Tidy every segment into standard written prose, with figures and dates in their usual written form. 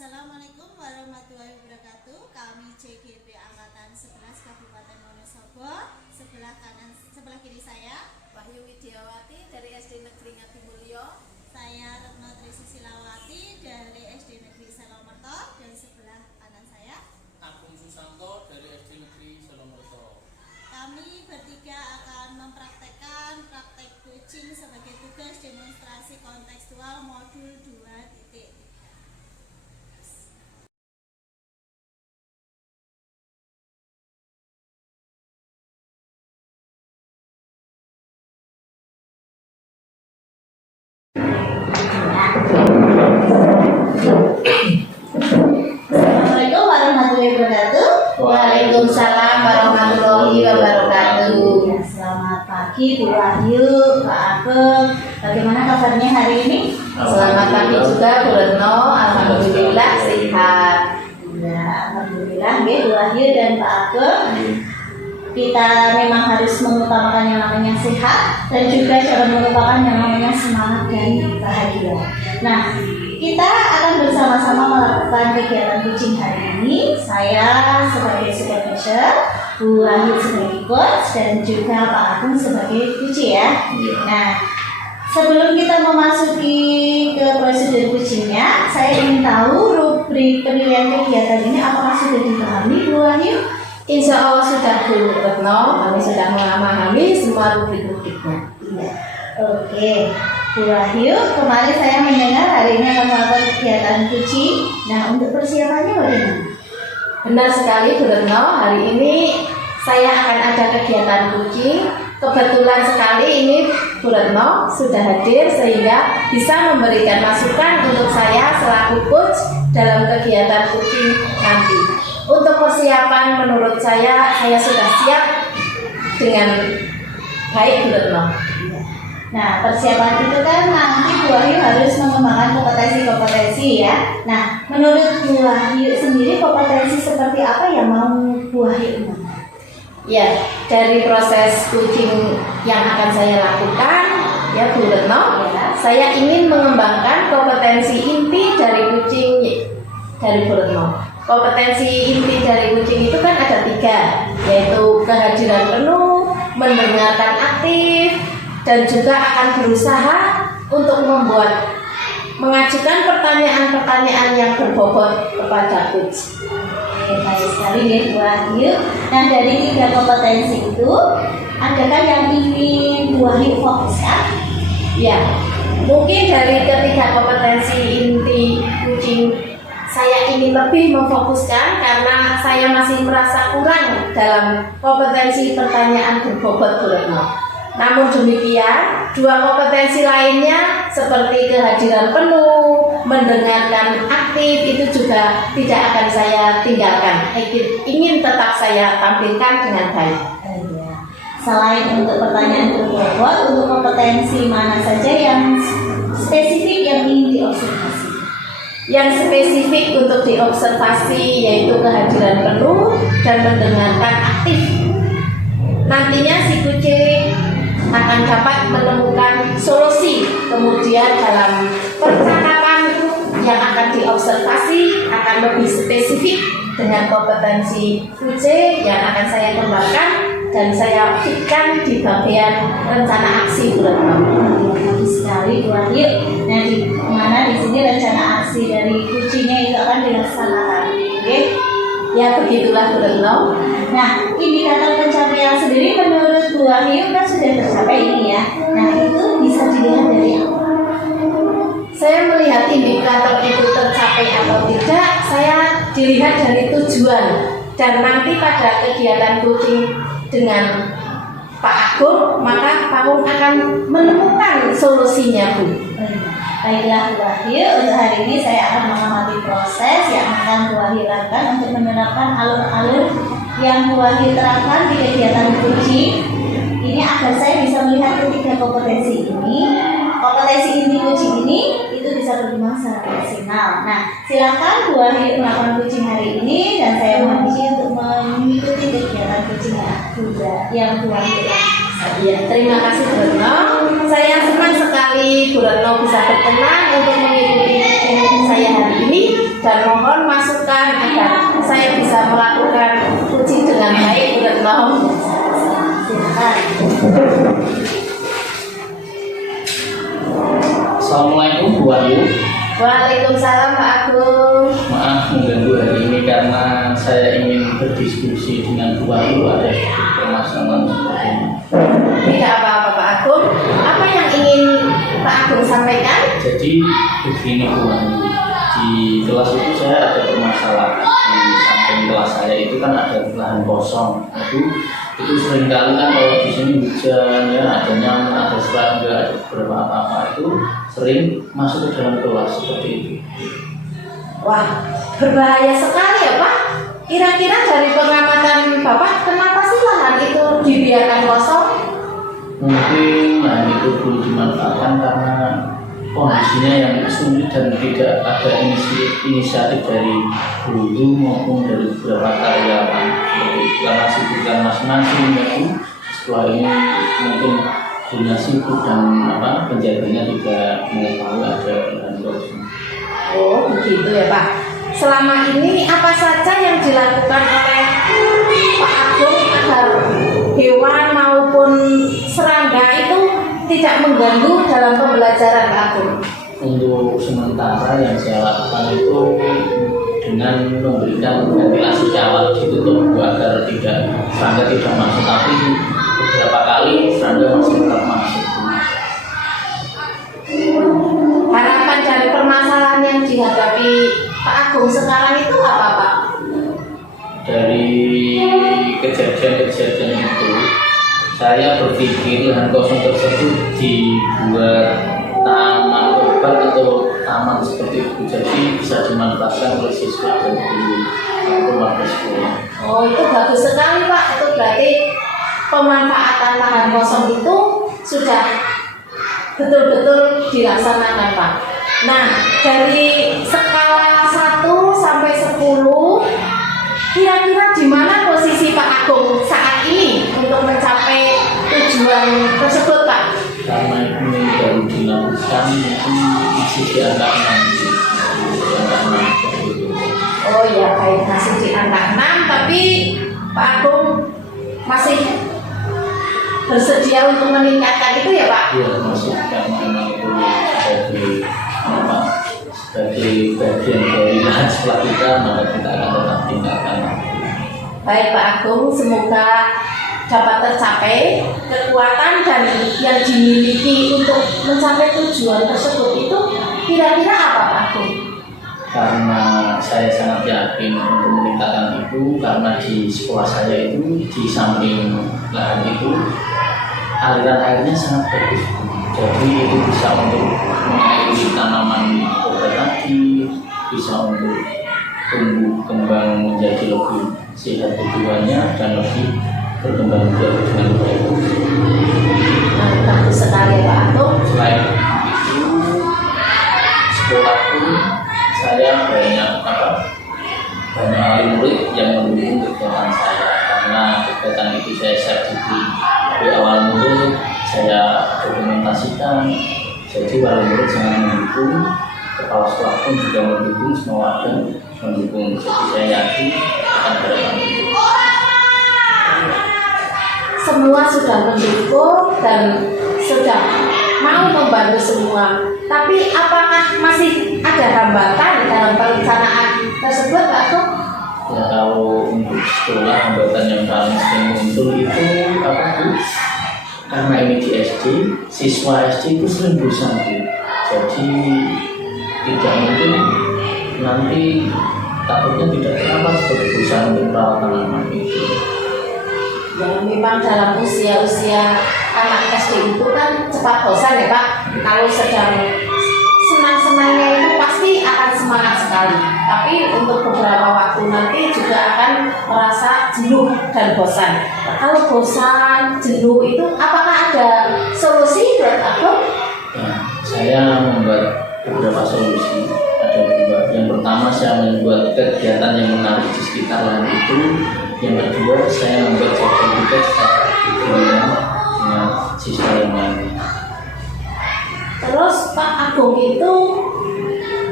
Assalamualaikum warahmatullahi wabarakatuh. Kami CGP Angkatan 11 Kabupaten Wonosobo. Sebelah kiri saya Wahyu Widiawati dari SD Negeri Ngatimulyo. Saya Retno Trisusilawati dari SD Negeri Selomerto. Dan sebelah kanan saya Agung Susanto dari SD Negeri Selomerto. Kami bertiga akan mempraktekkan praktek coaching sebagai tugas demonstrasi kontekstual modul 2. Assalamualaikum warahmatullahi wabarakatuh. Waalaikumsalam warahmatullahi wabarakatuh. Ya, selamat pagi Bu Wahyu, Pak Agung. Bagaimana kabarnya hari ini? Selamat pagi juga Bu Retno. Alhamdulillah sehat. Ya, alhamdulillah ya Bu Wahyu dan Pak Agung. Kita memang harus mengutamakan yang namanya sehat dan juga jangan melupakan yang namanya semangat dan bahagia. Nah, kita akan bersama-sama melakukan kegiatan coaching hari ini. Saya sebagai supervisor, Bu Wahyu sebagai coach, dan juga Pak Agung sebagai coach ya. Nah, sebelum kita memasuki ke prosedur coachingnya, saya ingin tahu rubrik penilaian kegiatan ini apakah sudah dipahami Bu Wahyu? Insya Allah sudah Bu Retno. Kami sudah memahami semua rubrik-rubriknya. Iya. Oke, Bu Wahyu, kemarin saya mendengar hari ini akan melakukan kegiatan coaching. Nah, untuk persiapannya bagaimana? Benar sekali Bu Retno. Hari ini saya akan ada kegiatan coaching. Kebetulan sekali ini Bu Retno sudah hadir sehingga bisa memberikan masukan untuk saya selaku coach dalam kegiatan coaching nanti. Untuk persiapan menurut saya sudah siap dengan baik Bu Retno. Nah, persiapan itu kan nanti Bu Wahyu harus mengembangkan kompetensi ya. Nah, menurut Bu Wahyu sendiri kompetensi seperti apa yang mau Bu Wahyu kembangkan? Ya, dari proses coaching yang akan saya lakukan ya Bu Retno, saya ingin mengembangkan kompetensi inti dari coaching dari Bu Retno. Kompetensi inti dari coaching itu kan ada 3, yaitu kehadiran penuh, mendengarkan aktif, dan juga akan berusaha untuk mengajukan pertanyaan-pertanyaan yang berbobot kepada coach. Baik sekali ya Bu Wahyu. Nah, dari 3 kompetensi itu, adakah yang ingin Bu Wahyu fokuskan? Ya, mungkin dari ketiga kompetensi inti coaching saya ingin lebih memfokuskan karena saya masih merasa kurang dalam kompetensi pertanyaan berbobot Bu Retno. Namun demikian, 2 kompetensi lainnya seperti kehadiran penuh, mendengarkan aktif itu juga tidak akan saya tinggalkan. Ingin tetap saya tampilkan dengan baik. Selain untuk pertanyaan berbobot, untuk kompetensi mana saja yang spesifik yang ingin diobservasi? Yang spesifik untuk diobservasi yaitu kehadiran penuh dan mendengarkan aktif. Nantinya si kucing akan dapat menemukan solusi. Kemudian dalam percakapan yang akan diobservasi akan lebih spesifik dengan kompetensi kucing yang akan saya kembangkan dan saya fitkan di bagian rencana aksi Bu Retno. Bagus sekali Bu Wahyu. Nah, di mana di sini rencana aksi dari coachingnya itu akan dilaksanakan. Oke? Ya begitulah Bu Retno. Nah, indikator pencapaian sendiri menurut Bu Wahyu kan sudah tercapai ini ya. Nah, itu bisa dilihat dari apa? Saya melihat indikator itu tercapai atau tidak, saya dilihat dari tujuan. Dan nanti pada kegiatan coaching dengan Pak Agung, maka Pak Agung akan menemukan solusinya Bu. Baiklah Bu Wahyu, untuk hari ini saya akan mengamati proses yang akan Bu Wahyu lakukan untuk menerapkan alur-alur yang Bu Wahyu terapkan di kegiatan coaching. Ini agar saya bisa melihat ketiga kompetensi ini. Kompetensi inti coaching ini itu bisa berkembang secara maksimal. Nah, silakan Bu Wahyu melakukan coaching hari ini dan saya mohon izin untuk mengikuti kegiatan coaching yang Bu Wahyu lakukan. Ya, terima kasih Bu Retno. Saya senang sekali Bu Retno bisa berkenan untuk mengikuti saya hari ini. dan mohon masukan agar saya bisa melakukan coaching dengan baik, Bu Retno. Silakan. Assalamualaikum Bu Ayu. Waalaikumsalam Pak Agung. Maaf mengganggu hari ini karena saya ingin berdiskusi dengan Bu Ayu ada permasalahan seperti ini. Tidak apa-apa Pak Agung. Apa yang ingin Pak Agung sampaikan? Jadi begini Bu Ayu, di kelas itu saya ada permasalahan. Di samping kelas saya itu kan ada lahan kosong. Itu seringkali kan kalau di sini hujan ya, ada nyamuk, ada serangga, ada beberapa apa-apa itu sering masuk ke dalam kelas seperti itu. Wah, berbahaya sekali ya Pak. Kira-kira dari pengamatan Bapak, kenapa sih lahan itu dibiarkan kosong? Mungkin lahan itu belum dimanfaatkan karena kondisinya yang sulit dan tidak ada inisiatif dari guru maupun dari beberapa karyawan. Karena sibukan masing-masing itu setelah ini mungkin punya sibuk dan penjaganya tidak mengetahui ada lahan kosong. Oh begitu ya Pak. Selama ini apa saja yang dilakukan oleh Pak Agung agar hewan maupun serangga itu tidak mengganggu dalam pembelajaran Pak Agung? Untuk sementara yang saya lakukan itu dengan memberikan ventilasi kawat ditutup agar serangga tidak masuk, tapi beberapa kali serangga masih tetap masuk. Harapan dari permasalahan yang dihadapi Pak Agung sekarang itu apa Pak? Dari kejadian-kejadian itu saya berpikir lahan kosong tersebut dibuat taman obat atau taman seperti itu, jadi bisa dimanfaatkan oleh siswa dan guru atau warga sekolah. Oh itu bagus sekali Pak. Itu berarti pemanfaatan lahan kosong itu sudah betul-betul dilaksanakan Pak. Nah dari skala 1 sampai 10, kira-kira di mana posisi Pak Agung saat ini untuk mencapai tujuan tersebut Pak? Karena ini baru dilakukan mungkin masih di angka 6. Oh ya baik, masih di angka 6, tapi Pak Agung masih bersedia untuk meningkatkan itu ya Pak? Iya, masih karena memang itu sebagai bagian dari lahan sekolah kita, maka kita akan tetap tinggalkan. Baik Pak Agung, semoga dapat tercapai kekuatan dan yang dimiliki untuk mencapai tujuan tersebut itu kira-kira apa Pak Agung? Karena saya sangat yakin untuk meningkatkan itu, karena di sekolah saya itu di samping lahan itu aliran airnya sangat bagus, jadi itu bisa untuk mengairi tanaman obat tadi, bisa untuk tumbuh kembang menjadi lebih sehat tujuannya dan lebih berkembang biak dengan baik. Bagus sekali Pak Agung. Selain itu sekolah pun saya banyak wali murid yang mendukung kegiatan saya, karena kegiatan itu saya sertifikasi dari awal murid saya dokumentasikan, jadi wali murid sangat mendukung, kepala sekolah pun juga mendukung, semua warga mendukung, jadi saya yakin akan harapan itu. Semua sudah mendukung dan sudah mau membantu semua. Tapi apakah masih ada hambatan dalam perencanaan tersebut Pak Agung? Ya, kalau untuk sekolah hambatan yang paling sering muncul itu apa Bu? Karena ini di SD, siswa SD itu sering bosan Bu. Jadi tidak mungkin nanti takutnya tidak terlambat seperti bosan untuk merawat tanaman itu. Ya memang dalam usia-usia anak SD itu kan cepat bosan ya Pak. Kalau sedang senang-senangnya itu pasti akan semangat sekali. Tapi untuk beberapa waktu nanti juga akan merasa jenuh dan bosan. Kalau bosan, jenuh itu apakah ada solusi buat Agung? Ya, saya membuat beberapa solusi. Ada dua. Yang pertama saya membuat kegiatan yang menarik di sekitar lahan itu. Yang kedua saya membuat sertifikat dengan siswa yang lain. Terus Pak Agung itu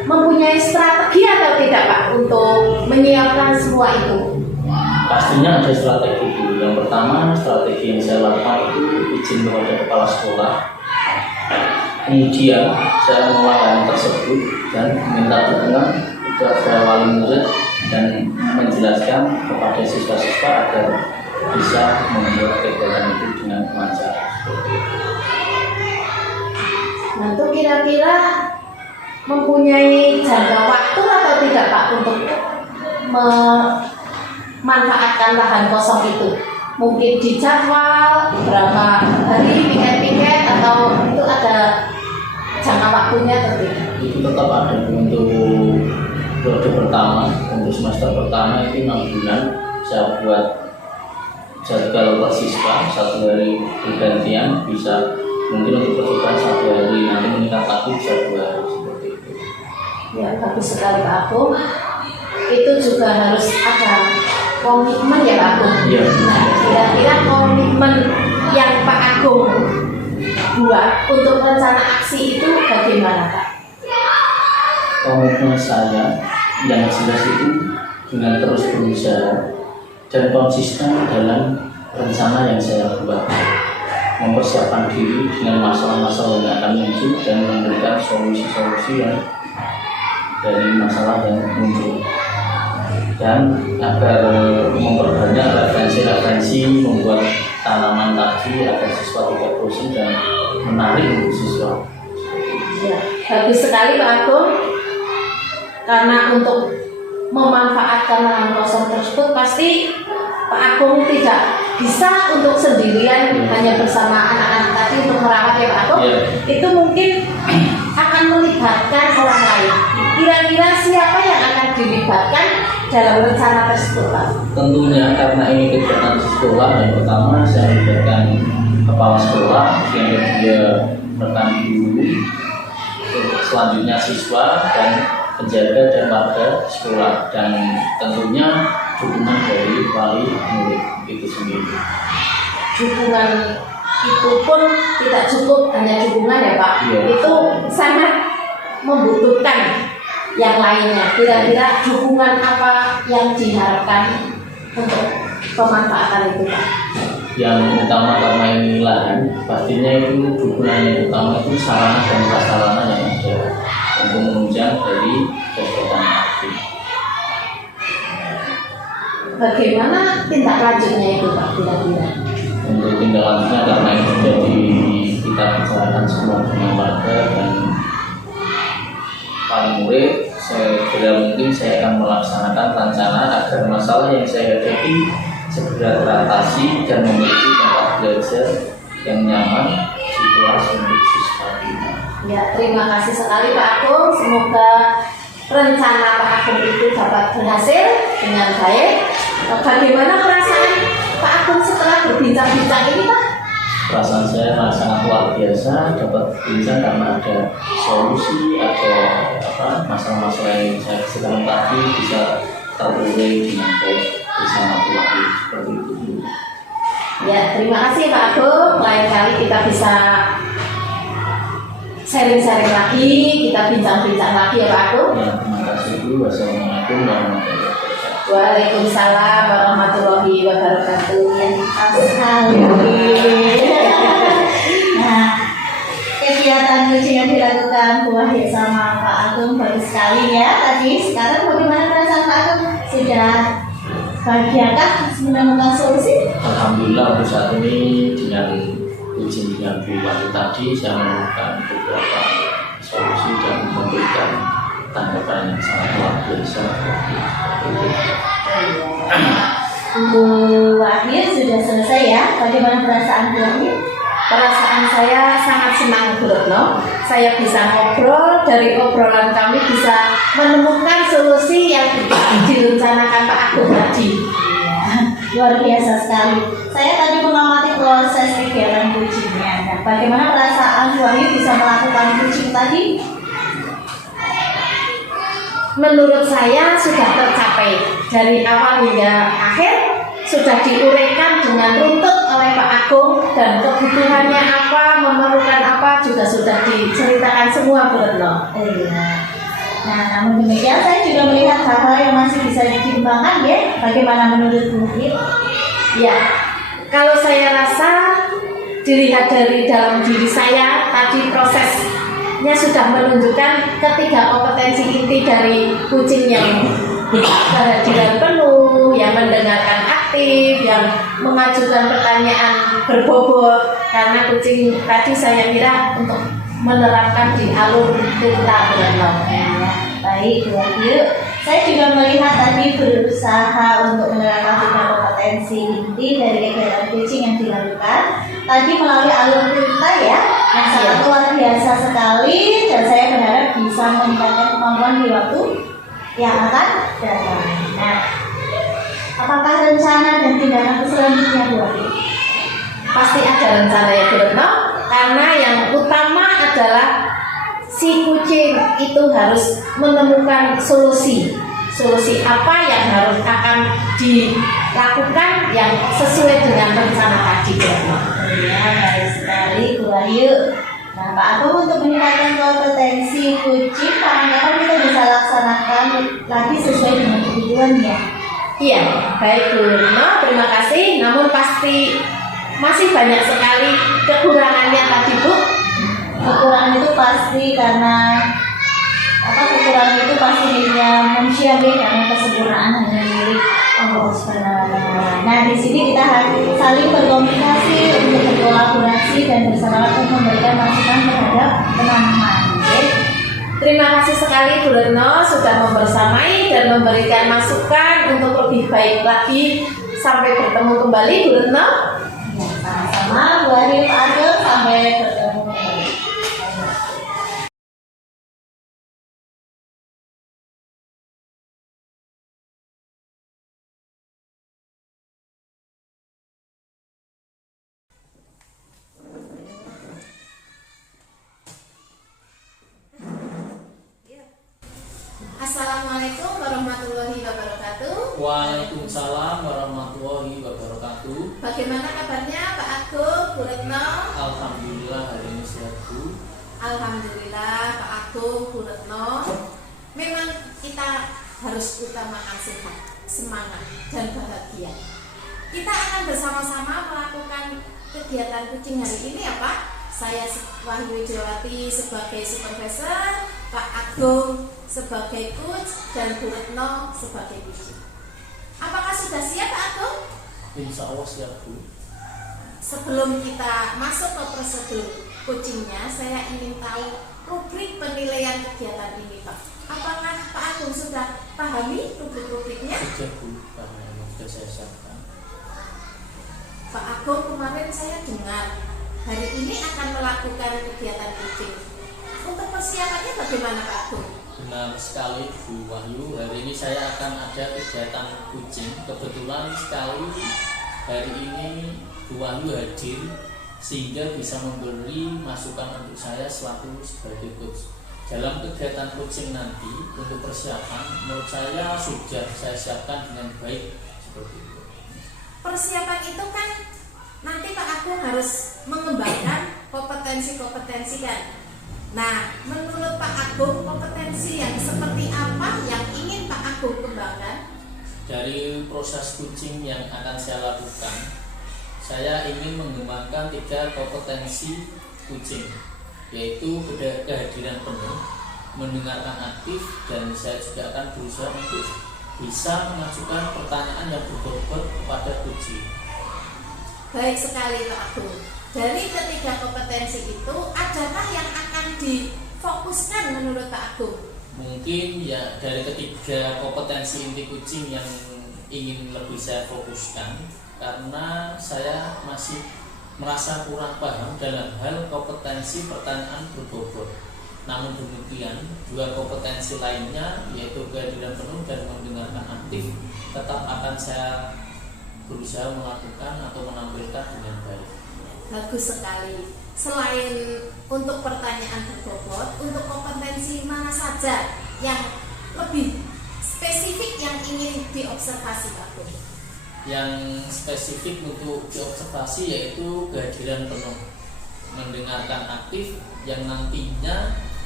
mempunyai strategi atau tidak Pak untuk menyiapkan semua itu? Pastinya ada strategi dulu. Yang pertama, strategi yang saya lakukan itu izin kepada kepala sekolah. Kemudian saya mengolah hal tersebut dan meminta dukungan kepada wali murid dan menjelaskan kepada siswa-siswa agar bisa membuat kegiatan itu dengan lancar. Nah, itu kira-kira mempunyai jangka waktu atau tidak Pak untuk memanfaatkan lahan kosong itu? Mungkin dijadwal berapa hari piket-piket atau itu ada jangka waktunya atau tidak? Itu tetap ada untuk periode pertama, untuk semester pertama itu 6 bulan. Saya buat jadwal per siswa, 1 hari bergantian, bisa mungkin untuk percobaan 1 hari, nanti meningkat lagi bisa 2 hari seperti itu. Ya, bagus sekali Pak Agung. Itu juga harus ada komitmen ya Pak Agung. Iya. Nah, kira-kira komitmen yang Pak Agung buat untuk rencana aksi itu bagaimana Pak? Komitmen saya yang jelas itu dengan terus berusaha dan konsisten dalam rencana yang saya buat, mempersiapkan diri dengan masalah-masalah yang akan muncul dan memberikan solusi-solusi yang dari masalah yang muncul, dan agar memperbanyak referensi-referensi membuat tanaman tadi agar siswa tidak bosan dan menarik untuk siswa. Ya, bagus sekali Pak Agung. Karena untuk memanfaatkan lahan kosong tersebut pasti Pak Agung tidak bisa untuk sendirian hanya bersama anak-anak tadi untuk merawat ya Pak Agung. Itu mungkin akan melibatkan orang lain. Kira-kira siapa yang akan dilibatkan dalam rencana tersebut Pak? Tentunya karena ini kegiatan sekolah, yang pertama saya melibatkan kepala sekolah, yang kedua rekan guru, selanjutnya siswa dan penjaga dan warga sekolah, dan tentunya dukungan dari wali murid itu sendiri. Dukungan itu pun tidak cukup hanya dukungan ya Pak. Iya. Itu sangat membutuhkan yang lainnya. Kira-kira dukungan apa yang diharapkan untuk pemanfaatan itu Pak? Yang utama karena ini lahan, pastinya itu dukungan yang utama itu sarana dan prasarana yang ada untuk menunjang dari kegiatan aktif. Bagaimana tindak lanjutnya itu Pak kira-kira? Untuk tindak lanjutnya karena itu jadi kita bicarakan semua dengan warga dan wali murid, segera mungkin saya akan melaksanakan rencana agar masalah yang saya hadapi segera teratasi dan memiliki tempat belajar yang nyaman, situasi untuk siswa kita. Ya, terima kasih sekali Pak Agung. Semoga rencana Pak Agung itu dapat berhasil dengan baik. Bagaimana perasaan Pak Agung setelah berbincang-bincang ini Pak? Perasaan saya sangat luar biasa, dapat berbincang karena ada solusi, ada masalah-masalah yang saya sedang tadi bisa terurai dengan baik bersama keluarga seperti itu. Ya, terima kasih Pak Agung. Lain kali kita bisa sharing-sharing lagi, kita bincang-bincang lagi ya Pak Agung. Ya, terima kasih dulu. Wassalamualaikum warahmatullahi wabarakatuh. Waalaikumsalam warahmatullahi wabarakatuh. Nah, kegiatan kucing yang dilakukan Bu Wahid sama Pak Agung bagus sekali ya tadi. Sekarang bagaimana perasaan Pak Agung? Sudah bahagiakah menemukan solusi? Alhamdulillah untuk saat ini dengan ujian dengan Bu Wahid tadi saya menemukan beberapa solusi dan memberikan tanggapan yang sangat luar biasa. Bu Wahid sudah selesai ya. Bagaimana perasaan Bu Wahid? Perasaan saya sangat senang Bu Retno. Saya bisa ngobrol, dari obrolan kami bisa menemukan solusi yang direncanakan Pak Agung tadi. Luar biasa sekali. Saya tadi mengamati proses kegiatan kucingnya. Nah, bagaimana perasaan Bu Wahid bisa melakukan kucing tadi? Menurut saya sudah tercapai dari awal hingga akhir, sudah diuraikan dengan runtut oleh Pak Agung, dan kebutuhannya apa, memerlukan apa juga sudah diceritakan semua Bu Retno. Iya. Nah, namun demikian saya juga melihat hal-hal yang masih bisa dikembangkan ya. Bagaimana menurut Bu Git? Ya, kalau saya rasa dilihat dari dalam diri saya tadi prosesnya sudah menunjukkan ketiga kompetensi inti dari kucing yang kehadiran penuh, yang mendengarkan aktif, yang mengajukan pertanyaan berbobot. Karena kucing tadi saya kira untuk menerapkan di alur kita berenang. Baik, Bu Wahyu. Saya juga melihat tadi berusaha untuk menerapkan tiga kompetensi inti dari kegiatan kucing yang dilakukan. Tadi melalui alur kita ya, yang sangat luar biasa sekali, dan saya berharap bisa meningkatkan kemampuan di waktu yang akan datang. Nah, apakah rencana dan tindakan selanjutnya, Bu Wahyu? Pasti ada rencana ya Bu Retno, karena yang utama adalah si kucing itu harus menemukan solusi apa yang harus akan dilakukan yang sesuai dengan rencana tadi. Ya, baik sekali Bu Wahyu. Nah, Pak Agung, untuk meningkatkan kompetensi kucing, kapan-kapan kita bisa laksanakan lagi sesuai dengan kebutuhan ya. Iya, baik Bu Retno, terima kasih. Namun pasti masih banyak sekali kekurangannya tadi Bu. Kekurangan itu pasti karena kekurangan itu pasti miliknya manusia karena kesempurnaan hanya milik Allah Subhanahu wa Ta'ala. Nah, di sini kita harus saling berkomunikasi untuk berkolaborasi dan bersama untuk memberikan masukan terhadap teman-teman. Terima kasih sekali Bu Retno sudah membersamai dan memberikan masukan untuk lebih baik lagi. Sampai bertemu kembali Bu Retno. Sama-sama Bu Wahyu, Pak Agung, sampai bertemu kembali. Assalamualaikum warahmatullahi wabarakatuh. Waalaikumsalam warahmatullahi wabarakatuh. Bagaimana kabarnya Pak Agung, Bu Retno? Alhamdulillah hari ini sehat Bu. Alhamdulillah Pak Agung, Bu Retno. Memang kita harus utamakan sehat, semangat, dan bahagia. Kita akan bersama-sama melakukan kegiatan kucing hari ini ya Pak. Saya Wahyu Widiawati sebagai supervisor, Pak Agung sebagai coach, dan Bu Retno sebagai kucing. Apakah sudah siap Pak Agung? Insya Allah siap Bu. Sebelum kita masuk ke prosedur coachingnya, saya ingin tahu rubrik penilaian kegiatan ini Pak. Apakah Pak Agung sudah pahami rubrik-rubriknya? Sudah Bu, karena memang sudah saya siapkan. Pak Agung, kemarin saya dengar hari ini akan melakukan kegiatan coaching. Untuk persiapannya bagaimana Pak Agung? Benar sekali Bu Wahyu, hari ini saya akan ada kegiatan kucing. Kebetulan sekali hari ini Bu Wahyu hadir sehingga bisa memberi masukan untuk saya selaku sebagai coach. Dalam kegiatan coaching nanti untuk persiapan menurut saya sudah saya siapkan dengan baik seperti itu. Persiapan itu kan nanti Pak Agung harus mengembangkan kompetensi-kompetensi kan. Nah, menurut Pak Agung, kompetensi yang seperti apa yang ingin Pak Agung kembangkan? Dari proses coaching yang akan saya lakukan, saya ingin mengembangkan 3 kompetensi coaching, yaitu kehadiran penuh, mendengarkan aktif, dan saya juga akan berusaha untuk bisa mengajukan pertanyaan yang berbobot kepada coaching. Baik sekali Pak Agung. Dari ketiga kompetensi itu, adakah yang akan difokuskan menurut Pak Agung? Mungkin ya dari ketiga kompetensi inti kucing yang ingin lebih saya fokuskan, karena saya masih merasa kurang paham dalam hal kompetensi pertanyaan berbobot. Namun demikian, 2 kompetensi lainnya yaitu kehadiran penuh dan mendengarkan aktif tetap akan saya berusaha melakukan atau menampilkan dengan baik. Bagus sekali. Selain untuk pertanyaan berbobot, untuk kompetensi mana saja yang lebih spesifik yang ingin diobservasi Pak Agung? Yang spesifik untuk diobservasi yaitu kehadiran penuh, mendengarkan aktif yang nantinya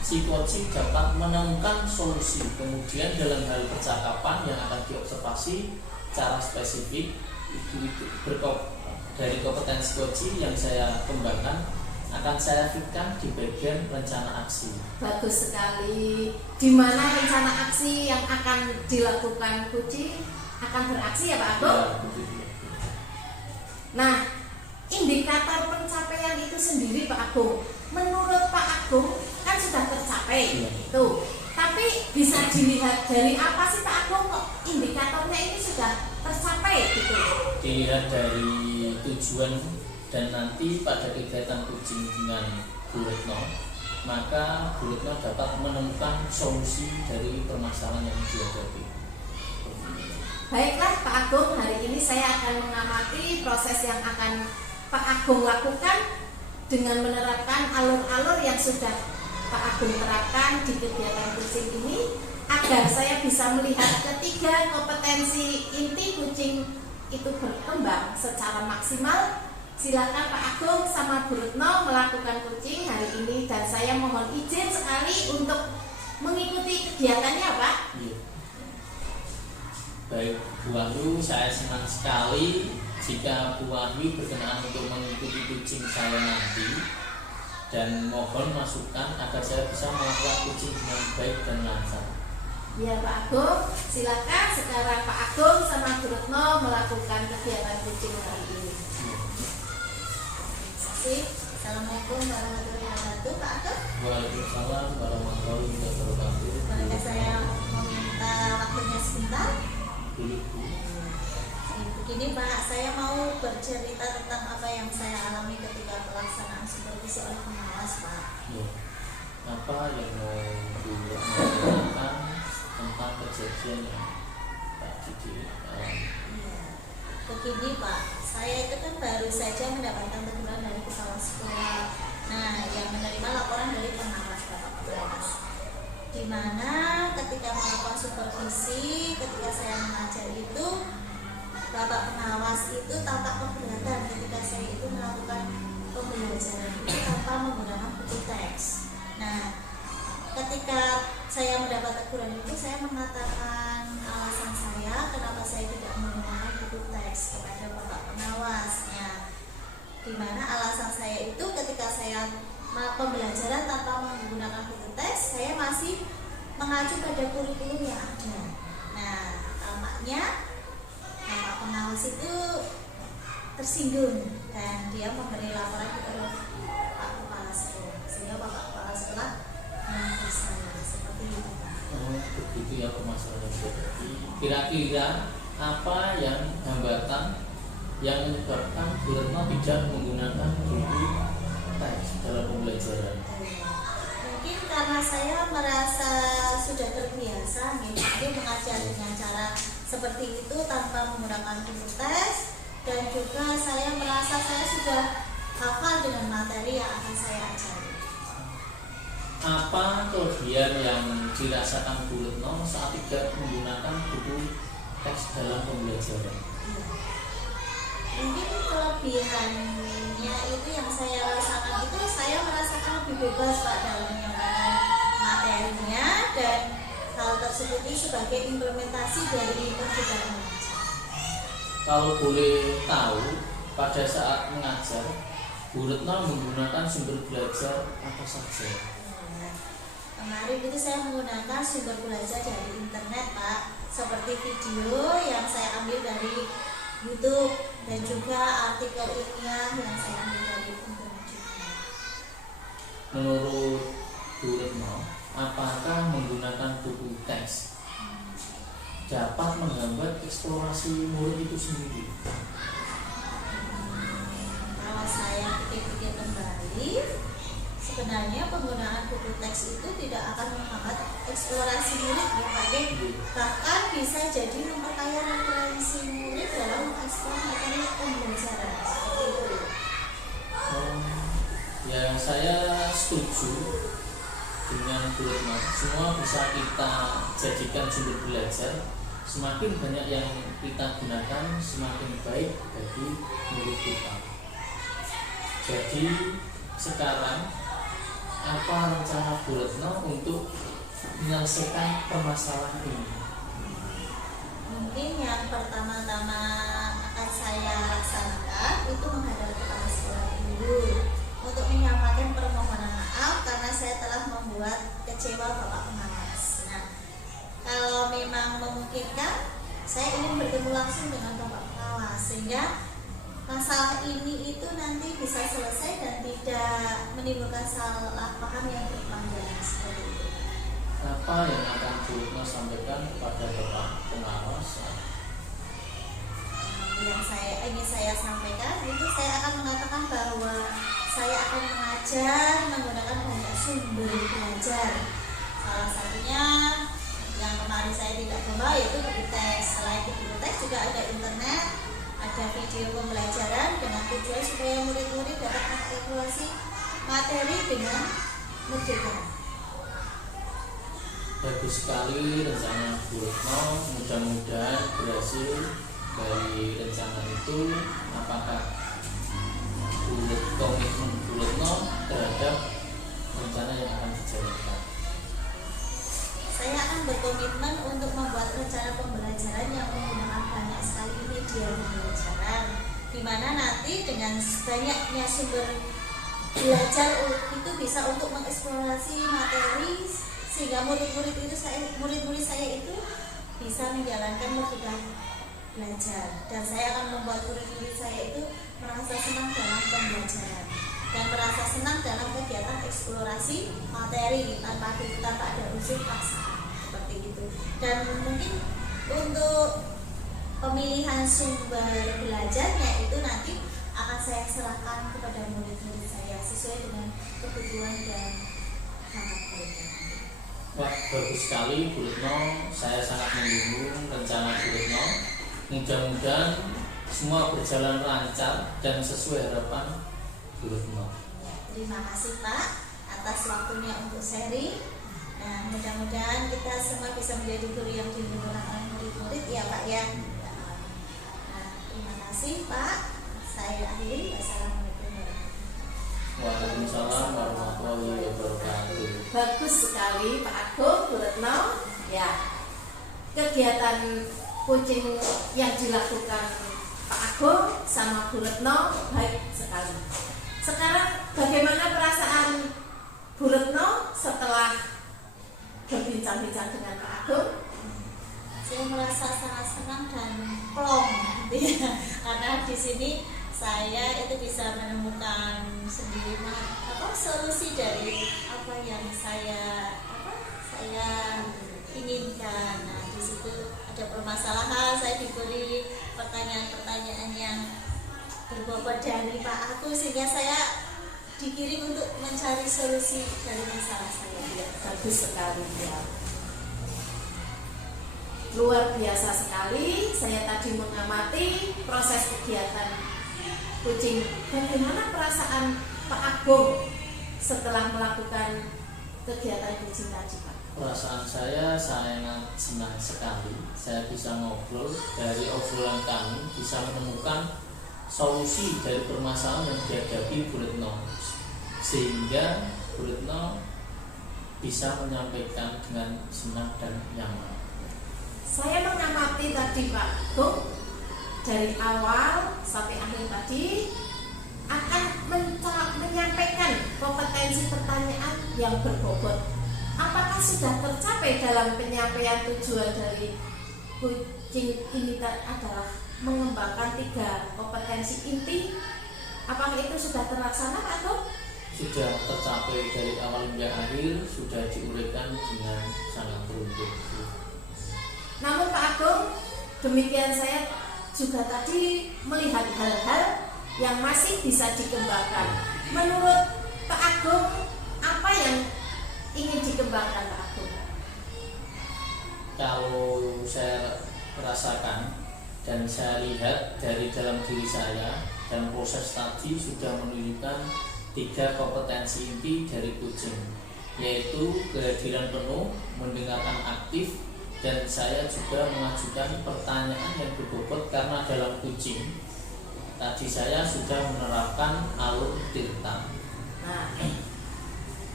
si coaching dapat menemukan solusi. Kemudian dalam hal percakapan yang akan diobservasi secara spesifik itu dari kompetensi coaching yang saya kembangkan akan saya fitkan di bagian rencana aksi. Bagus sekali. Di mana rencana aksi yang akan dilakukan coaching akan beraksi ya Pak Agung? Ya, begitu. Nah, indikator pencapaian itu sendiri Pak Agung, menurut Pak Agung kan sudah tercapai Iya. itu. Tapi bisa dilihat dari apa sih Pak Agung kok indikatornya ini sudah tercapai gitu? Dilihat dari tujuan dan nanti pada kegiatan coaching dengan Bu Retno, maka Bu Retno dapat menemukan solusi dari permasalahan yang dihadapi. Baiklah Pak Agung, hari ini saya akan mengamati proses yang akan Pak Agung lakukan dengan menerapkan alur-alur yang sudah Pak Agung terapkan di kegiatan coaching ini agar saya bisa melihat ketiga kompetensi inti coaching itu berkembang secara maksimal. Silakan Pak Agung sama Bu Retno melakukan coaching hari ini dan saya mohon izin sekali untuk mengikuti kegiatannya Pak. Iya. Baik Bu Wahyu, saya senang sekali jika Bu Wahyu berkenan untuk mengikuti coaching saya nanti, dan mohon masukan agar saya bisa melakukan coaching dengan baik dan lancar. Ya Pak Agung, silakan sekarang Pak Agung sama Bu Retno melakukan kegiatan coaching hari ini. Assalamualaikum warahmatullahi wabarakatuh. Pak Agung, Waalaikumsalam warahmatullahi wabarakatuh. boleh saya meminta waktunya sebentar? Begini Pak, saya mau bercerita tentang apa yang saya alami ketika pelaksanaan supervisi oleh pengawas Pak. Ya. Apa yang mau dilakukan tentang kejadian yang tadi dialami? Iya. Begini Pak, saya itu kan baru saja mendapatkan teguran dari kepala sekolah. Nah, yang menerima laporan dari pengawas Bapak pengawas. Di mana ketika melakukan supervisi, ketika saya mengajar itu, Bapak pengawas itu tampak keberatan ketika saya itu melakukan pembelajaran itu tanpa menggunakan buku teks. Nah, ketika saya mendapat teguran itu, saya mengatakan alasan saya kenapa saya tidak menggunakan buku teks kepada Bapak pengawasnya. Di mana alasan saya itu ketika saya pembelajaran tanpa menggunakan buku teks, saya masih mengacu pada kurikulum yang ada. Nah, tampaknya Bapak pengawas itu tersinggung dan dia memberi laporan kepada Pak Kepala Sekolah, sehingga Bapak Kepala Sekolah menegur saya seperti itu Pak. Oh, begitu ya permasalahan jadi. Kira-kira apa yang hambatan yang menyebabkan Bu Retno tidak menggunakan buku teks dalam pembelajaran? Mungkin karena saya merasa sudah terbiasa mungkin mengajar dengan cara seperti itu tanpa menggunakan buku teks, dan juga saya merasa saya sudah hafal dengan materi yang akan saya ajari. Apa kelebihan yang dirasakan Bu Retno saat tidak menggunakan buku teks dalam pembelajaran? Mungkin kelebihannya itu yang saya rasakan itu saya merasakan lebih bebas Pak dalam menyampaikan materinya, dan hal tersebut ini sebagai implementasi dari persidangan mengajar. Kalau boleh tahu, pada saat mengajar Bu Retno menggunakan sumber belajar apa saja? Kemarin itu saya menggunakan sumber belajar dari internet Pak, seperti video yang saya ambil dari YouTube dan juga artikel ilmiah yang saya ambil dari internet juga. Menurut Bu Retno, apakah menggunakan buku teks dapat menghambat eksplorasi murid itu sendiri? Kalau saya pikir-pikir kembali, sebenarnya penggunaan buku teks itu tidak akan menghambat eksplorasi murid ya Pak. Bahkan bisa jadi memperkaya referensi murid dalam mengeksplor materi pembelajaran seperti itu. Ya, saya setuju dengan Bu Retno. Semua bisa kita jadikan sumber belajar. Semakin banyak yang kita gunakan, semakin baik bagi murid kita. Jadi sekarang apa rencana Bu Retno untuk menyelesaikan permasalahan ini? Mungkin yang pertama-tama akan saya laksanakan itu menghadap kepala sekolah dulu untuk menyampaikan permohonan maaf karena saya telah membuat kecewa Bapak Pengawas. Nah, kalau memang memungkinkan, saya ingin bertemu langsung dengan Bapak Pengawas sehingga masalah ini itu nanti bisa selesai dan tidak menimbulkan salah paham yang berkepanjangan seperti itu. Apa yang akan Bu Retno sampaikan kepada Bapak Pengawas? Yang ingin saya sampaikan itu saya akan mengatakan bahwa saya akan mengajar menggunakan banyak sumber belajar. Salah satunya yang kemarin saya tidak coba yaitu buku teks. Selain buku teks juga ada internet, ada video pembelajaran dengan tujuan supaya murid-murid dapat mengevaluasi materi dengan merdeka. Bagus sekali rencana Bu Retno, mudah-mudahan berhasil dari rencana itu. Apakah komitmen Bu Retno terhadap rencana yang akan dijalankan? Saya akan berkomitmen untuk membuat rencana pembelajaran yang menggunakan banyak sekali media pembelajaran, di mana nanti dengan banyaknya sumber belajar itu bisa untuk mengeksplorasi materi sehingga murid-murid saya itu bisa menjalankan merdeka belajar, dan saya akan membuat murid-murid saya itu merasa senang dalam pembelajaran dan merasa senang dalam kegiatan eksplorasi materi tanpa ada unsur paksaan seperti itu. Dan mungkin untuk pemilihan sumber belajarnya itu nanti akan saya serahkan kepada murid-murid saya sesuai dengan kebutuhan dan bakat mereka. Wah, bagus sekali Bu Retno. Saya sangat mendukung rencana Bu Retno. Mudah-mudahan semua berjalan lancar dan sesuai harapan Bu Retno. Terima kasih Pak atas waktunya untuk sharing. Nah, mudah-mudahan kita semua bisa menjadi guru yang dimuliakan oleh murid-murid ya Pak ya. Nah, terima kasih Pak. Saya akhiri. Wassalamualaikum warahmatullahi wabarakatuh. Waalaikumsalam warahmatullahi wabarakatuh. Bagus sekali Pak Agung, Bu Retno. Ya, kegiatan coaching yang dilakukan Pak Agung sama Bu Retno baik sekali. Sekarang bagaimana perasaan Bu Retno setelah berbincang-bincang dengan Pak Agung? Saya merasa sangat senang dan plong gitu ya. Karena di sini saya itu bisa menemukan sendiri solusi dari apa yang saya inginkan. Nah, di situ ada permasalahan, saya diberi pertanyaan-pertanyaan yang berbobot dari Pak Agus sehingga saya dikirim untuk mencari solusi dari masalah saya. Ya, bagus sekali ya. Luar biasa sekali. Saya tadi mengamati proses kegiatan coaching. Bagaimana perasaan Pak Agung setelah melakukan kegiatan coaching tadi Pak? Perasaan saya sangat senang sekali. Saya bisa ngobrol, dari obrolan kami bisa menemukan solusi dari permasalahan yang dihadapi Bu Retno, sehingga Bu Retno bisa menyampaikan dengan senang dan nyaman. Saya mengamati tadi Pak Agung dari awal sampai akhir tadi akan menyampaikan kompetensi pertanyaan yang berbobot. Apakah sudah tercapai dalam penyampaian tujuan dari coaching ini adalah mengembangkan 3 kompetensi inti? Apakah itu sudah terlaksana Pak Agung? Sudah tercapai dari awal hingga akhir, sudah diuraikan dengan sangat terukur. Namun Pak Agung, demikian saya juga tadi melihat hal-hal yang masih bisa dikembangkan. Menurut Pak Agung, apa yang ingin dikembangkan Pak Agung? Kalau saya merasakan dan saya lihat dari dalam diri saya, dan proses tadi sudah menunjukkan 3 kompetensi inti dari coaching, yaitu kehadiran penuh, mendengarkan aktif, dan saya juga mengajukan pertanyaan yang berbobot. Karena dalam coaching tadi saya sudah menerapkan alur tirta. Nah,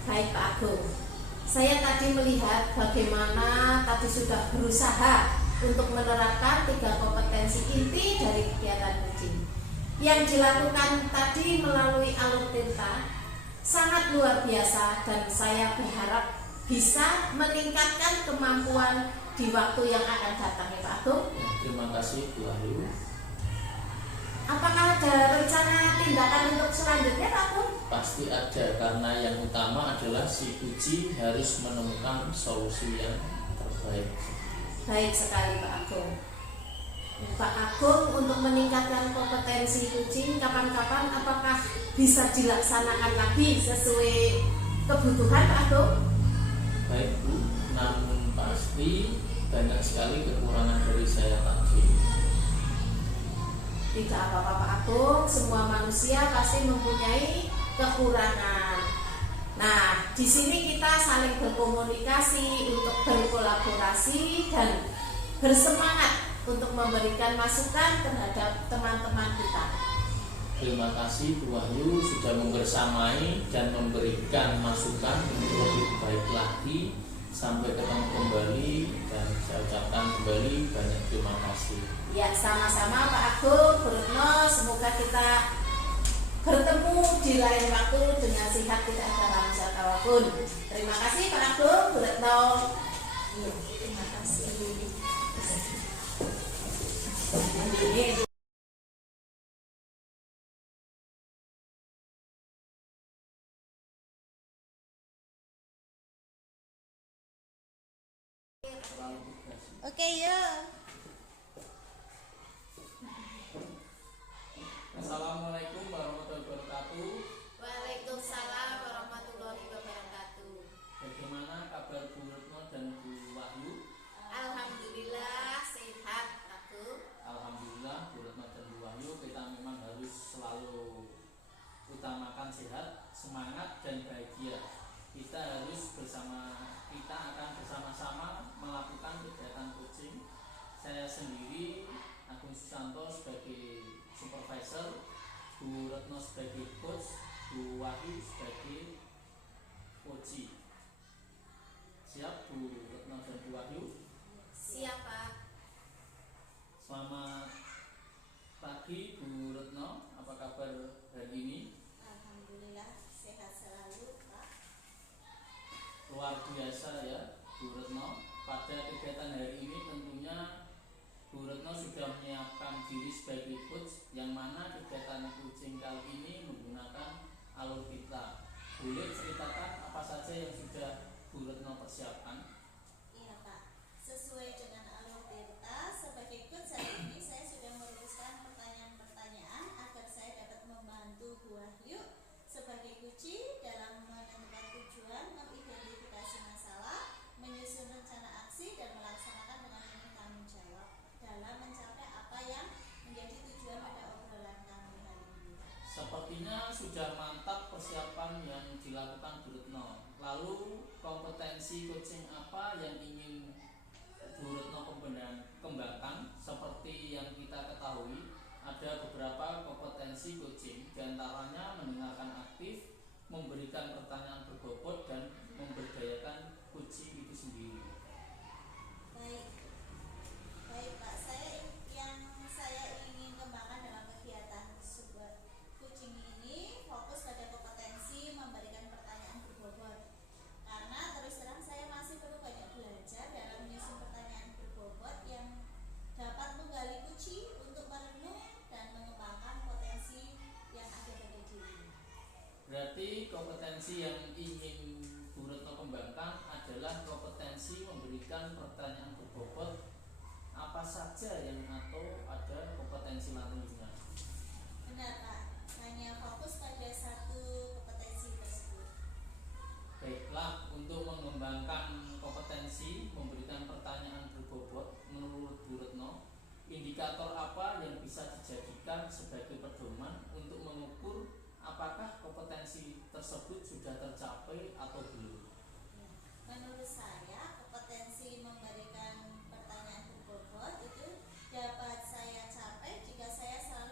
Baik Pak Agung, saya tadi melihat bagaimana tadi sudah berusaha untuk menerapkan 3 kompetensi inti dari kegiatan coaching. Yang dilakukan tadi melalui alur tinta sangat luar biasa dan saya berharap bisa meningkatkan kemampuan di waktu yang akan datang ya Pak Agung. Terima kasih Bu Ayu. Apakah ada rencana tindakan untuk selanjutnya Pak Agung? Pasti ada, karena yang utama adalah si Puji harus menemukan solusi yang terbaik. Baik sekali Pak Agung. Pak Agung, untuk meningkatkan kompetensi coaching kapan-kapan apakah bisa dilaksanakan lagi sesuai kebutuhan Pak Agung? Baik Bu, namun pasti banyak sekali kekurangan dari saya tadi. Tidak apa-apa Pak Agung, semua manusia pasti mempunyai kekurangan. Nah, di sini kita saling berkomunikasi untuk berkolaborasi dan bersemangat untuk memberikan masukan terhadap teman-teman kita. Terima kasih Bu Wahyu sudah membersamai dan memberikan masukan untuk lebih baik lagi. Sampai ketemu kembali dan saya ucapkan kembali banyak terima kasih. Ya, sama-sama Pak Agung, Bu Retno, semoga kita bertemu di lain waktu dengan sehat, tidak ada masalah apapun. Terima kasih Pak Agung, Bu Retno. Ya, terima kasih. Oke, yuk. Assalamualaikum warahmatullahi wabarakatuh. Waalaikumsalam warahmatullahi wabarakatuh. Bagaimana kabar Bu Retno dan Bu Wahyu? Alhamdulillah sehat aku. Alhamdulillah Bu Retno dan Bu Wahyu, kita memang harus selalu utamakan sehat, semangat dan bahagia. Kita akan bersama-sama melakukan kegiatan coaching. Saya sendiri Agung Susanto sebagai supervisor, Bu Retno sebagai coach, Bu Wahyu sebagai coach. Siap Bu Retno dan Bu Wahyu? Siapa? Selamat pagi Bu Retno, apa kabar hari ini? Alhamdulillah sehat selalu, Pak. Luar biasa ya Bu Retno. Pada kegiatan hari ini tentunya Bu Retno sudah menyiapkan diri sebagai coach, yang mana kegiatan coaching kali ini menggunakan alur kita. Boleh ceritakan apa saja yang sudah Bu Retno persiapkan? Iya Pak, sesuai dengan alur Tirta, sebagai coach hari ini saya sudah merumuskan pertanyaan-pertanyaan agar saya dapat membantu Bu Wahyu sebagai coach dalam menentukan tujuan, mengidentifikasi masalah, menyusun rencana aksi dan melaksanakan dengan penuh tanggung jawab dalam mencapai apa yang menjadi tujuan pada obrolan kami hari ini. Sepertinya sudah mantap persiapan yang dilakukan Bu Retno. Lalu kompetensi coaching apa yang ingin Bu Retno kembangkan? Seperti yang kita ketahui, ada beberapa kompetensi coaching, diantaranya mendengarkan aktif, memberikan pertanyaan berbobot, dan memberdayakan coaching itu sendiri. Baik Pak, saya ingin kembangkan dalam kegiatan sebuah coaching ini fokus pada kompetensi memberikan pertanyaan berbobot. Karena terus terang saya masih perlu banyak belajar dalam menyusun pertanyaan berbobot yang dapat menggali kunci untuk merenung dan mengembangkan potensi yang ada pada diri. Berarti kompetensi yang ingin Bu Retno kembangkan adalah kompetensi memberikan pertanyaan berbobot. Apa saja yang atau ada kompetensi lainnya? Benar Pak, hanya fokus pada satu kompetensi tersebut. Baiklah, untuk mengembangkan kompetensi memberikan pertanyaan berbobot, menurut Bu Retno, indikator apa yang bisa dijadikan sebagai pedoman untuk mengukur apakah kompetensi tersebut sudah tercapai atau belum? Menurut saya, kompetensi memberikan pertanyaan berbobot itu dapat saya capai jika saya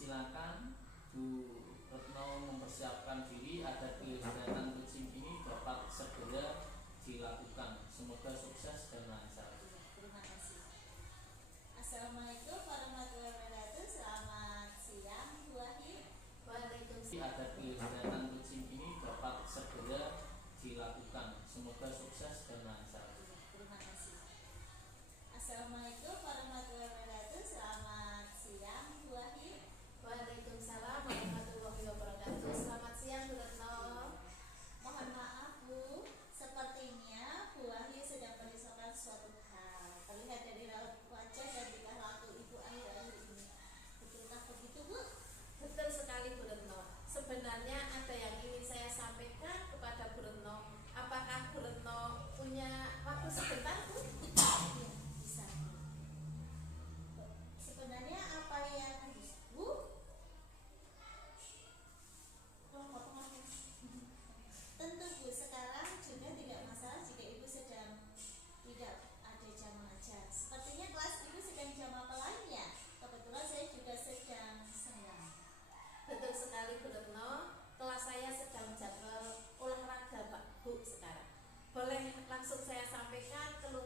silakan Bu Retno mempersiapkan diri agar kegiatan kucing ini dapat segera dilakukan. Semoga sukses dan lancar. Terima kasih. Assalamualaikum warahmatullahi wabarakatuh. Selamat siang Bu Wahyu. Waalaikumsalam. Agar kegiatan kucing ini dapat segera dilakukan. Semoga sukses dan lancar. Terima kasih. Assalamualaikum warahmatullahi wabarakatuh. Selamat siang Bu Wahyu. Waalaikumsalam warahmatullahi wabarakatuh. Selamat siang Bu Retno. Mohon maaf Bu, sepertinya Bu Wahyu sedang merisaukan suatu hal. Terlihat dari raut wajah dan tingkah laku Ibu akhir-akhir ini. Betulkah begitu Bu? Betul sekali Bu Retno. Sebenarnya ada yang ingin saya sampaikan kepada Bu Retno. Apakah Bu Retno punya waktu sebentar Bu? Iya, bisa. Sebenarnya apa yang Bu? Tentu Bu, sekarang juga tidak masalah jika Ibu sedang tidak ada jam mengajar. Sepertinya kelas Ibu sedang jam apa lain ya? Kebetulan saya juga sedang sayang. Betul sekali Bu Retno. Kelas saya sedang jadwal olahraga Pak Bu sekarang. Boleh langsung saya sampaikan keluh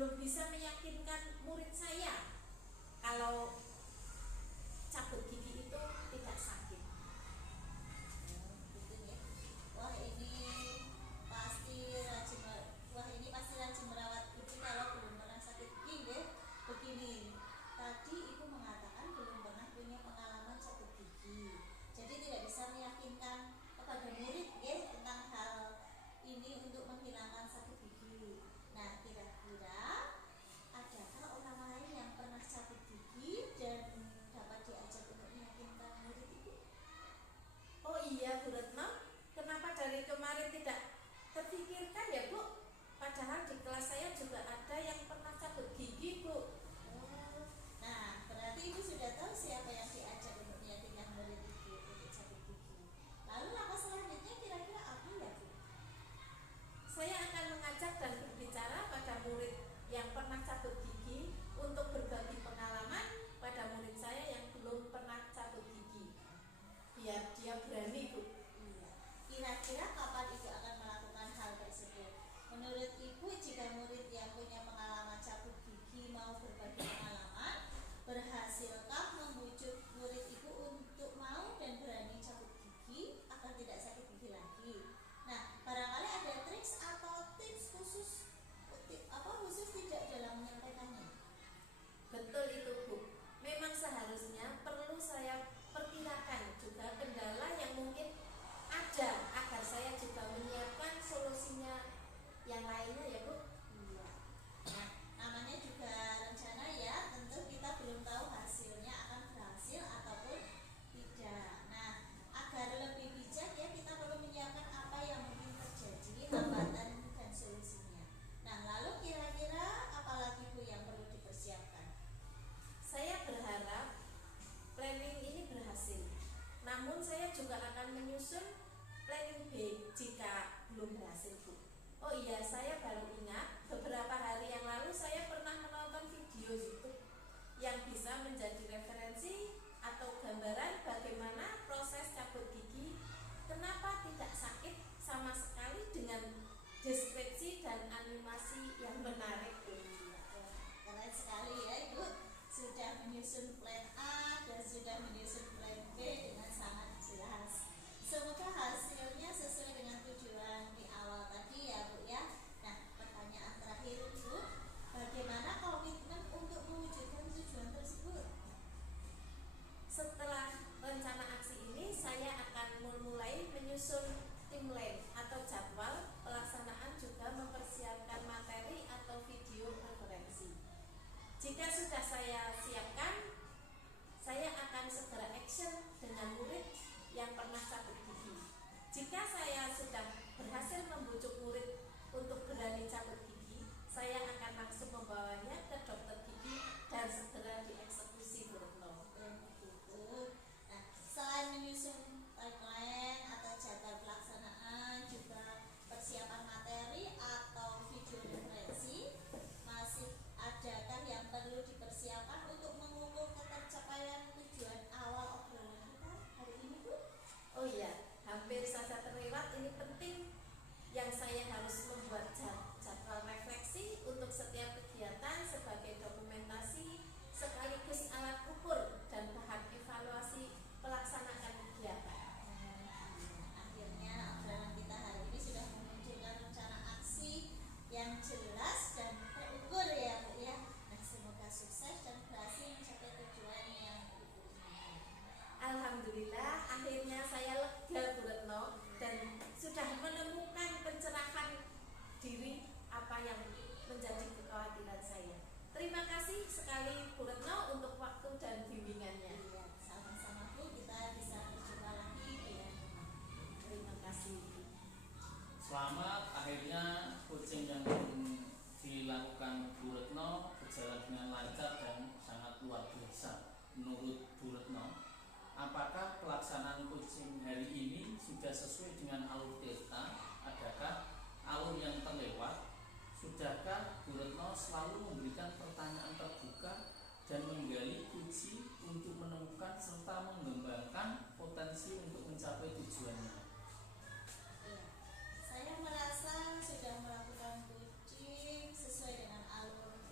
belum bisa meyakinkan murid saya kalau cabut gigi itu tidak sakit. Gitu ya. Wah ini pasti rajin merawat gigi kalau belum pernah sakit gigi ya. Begini, tadi ibu mengatakan belum pernah punya pengalaman sakit gigi, jadi tidak bisa meyakinkan kepada murid ya tentang hal ini untuk menghilangkan sakit gigi. Nah, kira-kira adakah orang lain yang pernah sakit gigi dan dapat diajak untuk meyakinkan murid itu? Oh iya Bu Retno, kenapa dari kemarin tidak terpikirkan ya Bu? Padahal di kelas saya juga ada yang pernah cabut gigi Bu. Nah, berarti ibu sudah tahu siapa yang diajak untuk meyakinkan murid itu untuk cabut gigi. Lalu langkah selanjutnya kira-kira apa ya Bu? Saya akan mengajak dan berbicara pada murid yang pernah cabut gigi untuk berbagi pengalaman pada murid saya yang belum pernah cabut gigi, biar dia berani Bu. Iya. Kira-kira kapan ibu akan melakukan hal tersebut? Menurut ibu, jika murid yang punya pengalaman cabut gigi mau berbagi pengalaman, berhasilkah membujuk murid itu untuk mau dan berani cabut gigi agar tidak sakit gigi lagi? Nah, barangkali ada triks atau tips khusus tidak dalam menyampaikannya. Betul itu Bu. Memang seharusnya perlu saya perkirakan juga kendala yang mungkin ada agar saya juga menyiapkan solusinya yang lainnya ya Bu. Iya. Nah, namanya juga rencana ya, tentu kita belum tahu hasilnya akan berhasil ataupun tidak. Nah, agar lebih bijak ya kita perlu menyiapkan apa yang mungkin terjadi, hambatan dan solusinya. Nah, lalu kira-kira apa lagi Bu yang perlu dipersiapkan? Saya berharap planning ini berhasil. Namun saya juga akan menyusun planning B jika belum berhasil Bu. Oh iya, saya baru ingat beberapa hari yang lalu saya pernah menonton video YouTube yang bisa menjadi referensi atau gambaran bagaimana proses cabut gigi, kenapa tidak sakit sama sekali dengan deskripsi dan animasi yang menarik. Keren sekali ya Ibu, sudah menyusun plan A dan sudah menyusun plan B dengan sangat jelas. Semoga hasilnya sesuai dengan tujuan di awal tadi ya Bu ya. Nah, pertanyaan terakhir Bu, bagaimana komitmen untuk mewujudkan tujuan tersebut? Setelah rencana aksi ini, saya akan memulai menyusun timeline atau jadwal pelaksanaan, juga mempersiapkan materi atau video referensi. Jika sudah saya siapkan, saya akan segera action dengan murid yang pernah cabut gigi. Jika saya sudah berhasil membujuk murid untuk berani cabut gigi, saya akan langsung membawanya ke dokter gigi dan segera dieksekusi Bu Retno. Begitu. Nah, selain menyusun timeline atau jadwal pelaksanaan, juga persiapan materi atau video referensi, masih adakah yang perlu dipersiapkan untuk mengukur ketercapaian tujuan awal obrolan kita hari ini Bu? Oh iya, hampir saja terlewat. Ini penting yang saya harus membuat jadwal refleksi untuk setiap kegiatan sebagai dokumentasi sekaligus alat ukur dan bahan evaluasi pelaksanaan kegiatan. Akhirnya obrolan kita hari ini sudah memunculkan rencana aksi yang jelas dan terukur ya Bu ya. Nah, semoga sukses dan berhasil mencapai tujuan yang Ibu inginkan. Alhamdulillah, akhirnya saya lega Bu Retno dan sudah menemukan pencerahan diri apa yang menjadi kekhawatiran saya. Terima kasih sekali Bu Retno untuk waktu dan bimbingannya. Iya, sama-sama Bu, kita bisa berjumpa lagi ya. Terima kasih. Selamat, akhirnya coaching yang dilakukan Bu Retno berjalan dengan lancar dan sangat luar biasa. Menurut Bu Retno, apakah pelaksanaan coaching hari ini sudah sesuai dengan alur Tirta? Adakah alur yang terlewat? Sudahkah Bu Retno selalu memberikan pertanyaan terbuka dan menggali kunci untuk menemukan serta mengembangkan potensi untuk mencapai tujuannya? Iya. Saya merasa sudah melakukan coaching sesuai dengan alur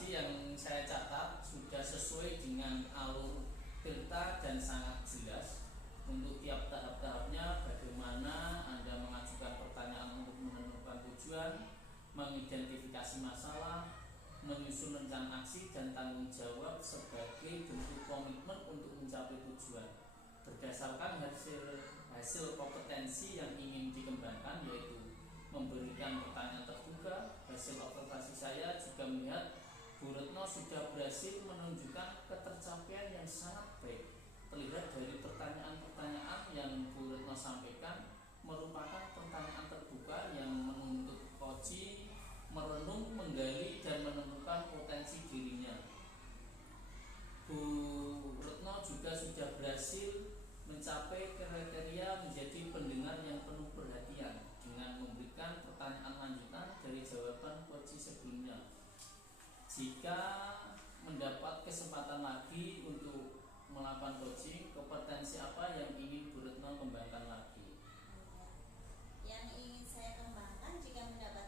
observasi yang saya catat sudah sesuai dengan alur cerita dan sangat jelas. Untuk tiap tahap-tahapnya, bagaimana Anda mengajukan pertanyaan untuk menentukan tujuan, mengidentifikasi masalah, menyusun rencana aksi dan tanggung jawab sebagai bentuk komitmen untuk mencapai tujuan. Berdasarkan hasil kompetensi yang ingin dikembangkan, yaitu memberikan pertanyaan terbuka, hasil observasi saya juga melihat Bu Retno sudah berhasil menunjukkan ketercapaian yang sangat baik. Terlihat dari pertanyaan-pertanyaan yang Bu Retno sampaikan merupakan pertanyaan terbuka yang menuntut coaching merenung, menggali, dan menemukan potensi dirinya. Bu Retno juga sudah berhasil mencapai kriteria menjadi pendengar yang penuh perhatian dengan memberikan pertanyaan lanjutan dari jawaban coaching sebelumnya. Jika mendapat kesempatan lagi untuk melakukan coaching, kompetensi apa yang ingin Bu Retno kembangkan lagi? Yang ingin saya kembangkan jika mendapat